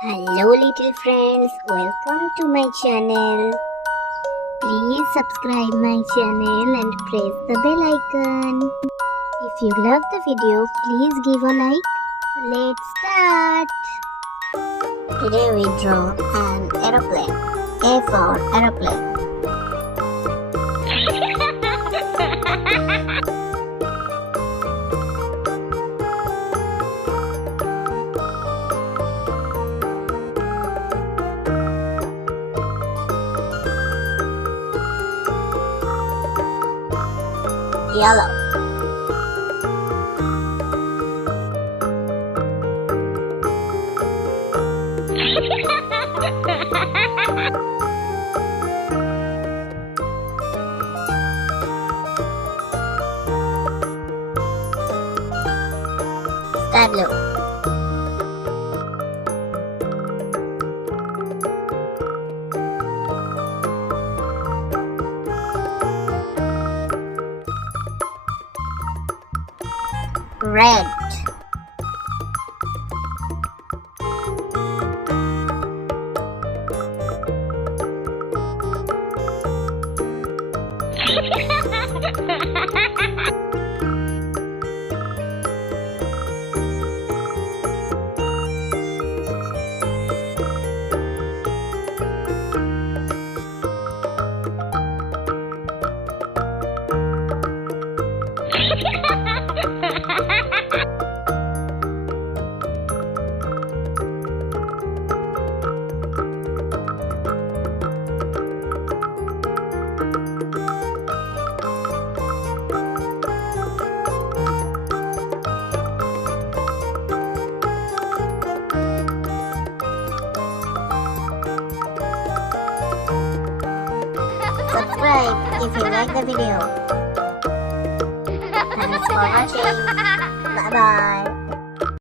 Hello little friends, welcome to my channel. Please subscribe my channel and press the bell icon. If you love the video, please give a like. Let's start. Today we draw an aeroplane. A for aeroplane. Yellow. Sky blue. Red. Subscribe if you like the video. Thanks for watching. Bye bye.